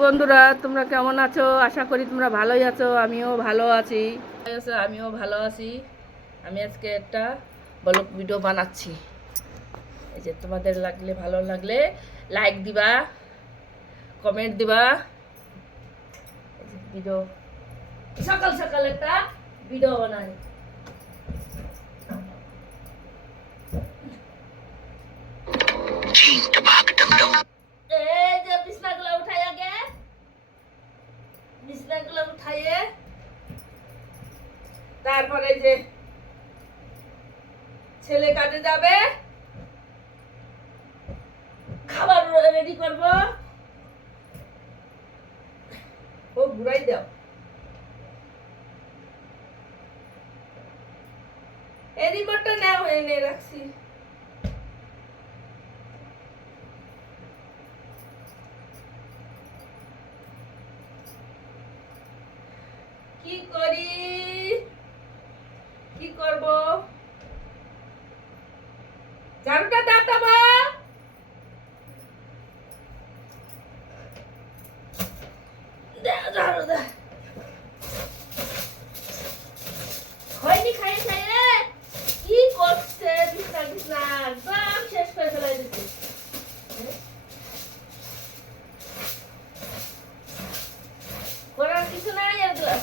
বন্ধুরা, তোমরা কেমন আছো? আশা করি তোমরা ভালোই আছো। আমিও ভালো আছি। আমি আজকে একটা ব্লগ ভিডিও বানাচ্ছি। এই যে তোমাদের ভালো লাগলে লাইক দিবা, কমেন্ট দিবা। ভিডিও সকাল সকাল একটা ভিডিও বানাই। এই যে বিছনাগুলো উঠাইয়ে তারপরে যে ছেলে কাজে যাবে, খাবার রেডি করবো। ও ঘুরাই দাও। এই রিমোটটা না হয়ে নিয়ে রাখছি। কি করি, কি করব? ঝাড়ুটা দাঁতাবো। ঝাড়ু দা হয়নি। খাই খাইয়ে কি করছে? বিছনা বিছনা একদম শেষ করে ফেলাই দিচ্ছে। করার কিছু নাই এগুলো।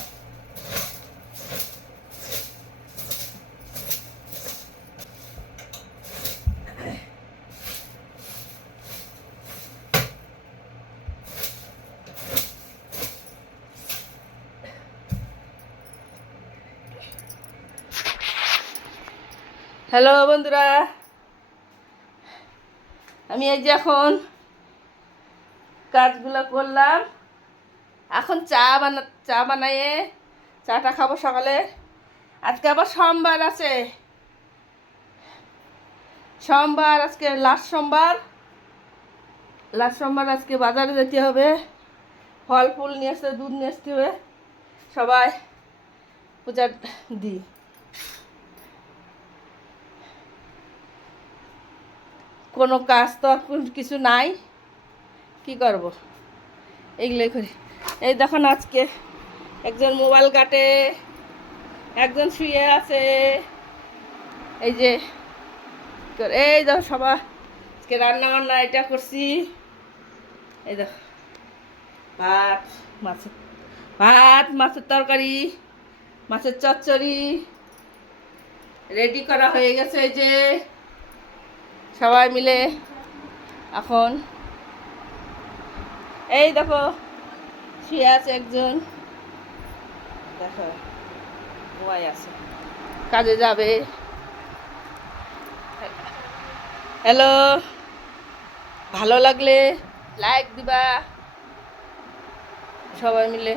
হ্যালো বন্ধুরা, আমি এই যে এখন কাজগুলো করলাম। এখন চা বানাইয়ে চাটা খাবো সকালে। আজকে আবার সোমবার আছে। আজকে লাস্ট সোমবার আজকে বাজারে যেতে হবে। ফল ফুল নিয়ে আসতে, দুধ নিয়ে আসতে হবে। সবাই পূজার দিই। কোনো কাজ তো কিছু নাই, কি করব? এইগুলোই করি। এই দেখুন, আজকে একজন মোবাইল কাটে, একজন শুয়ে আছে। এই যে এই দেখো, সবাই আজকে রান্না বান্না এটা করছি। এই দেখো, ভাত মাছের তরকারি, মাছের চচ্চড়ি রেডি করা হয়ে গেছে। এই যে সবাই মিলে এখন এই দেখো শুয়ে আছে একজন, দেখো ঘুমাই আছে, কাজে যাবে। হ্যালো, ভালো লাগলে লাইক দিবা সবাই মিলে।